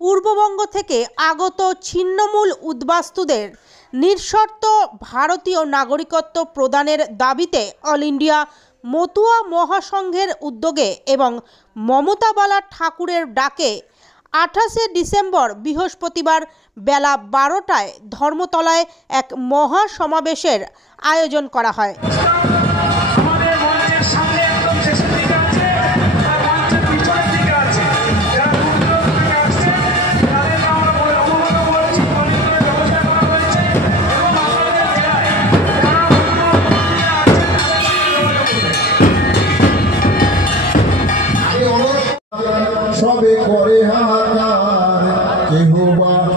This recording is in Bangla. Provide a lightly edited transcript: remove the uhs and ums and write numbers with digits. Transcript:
পূর্ববঙ্গ থেকে আগত ছিন্নমূল উদ্বাস্তুদের নিঃশর্ত ভারতীয় নাগরিকত্ব প্রদানের দাবিতে অল ইন্ডিয়া মতুয়া মহাসংঘের উদ্যোগে এবং মমতা বালা ঠাকুরের ডাকে 28শে ডিসেম্বর বৃহস্পতিবার বেলা 12টায় ধর্মতলায় এক মহা সমাবেশের আয়োজন করা হয়। সবে করে হাহাকার কেহ বা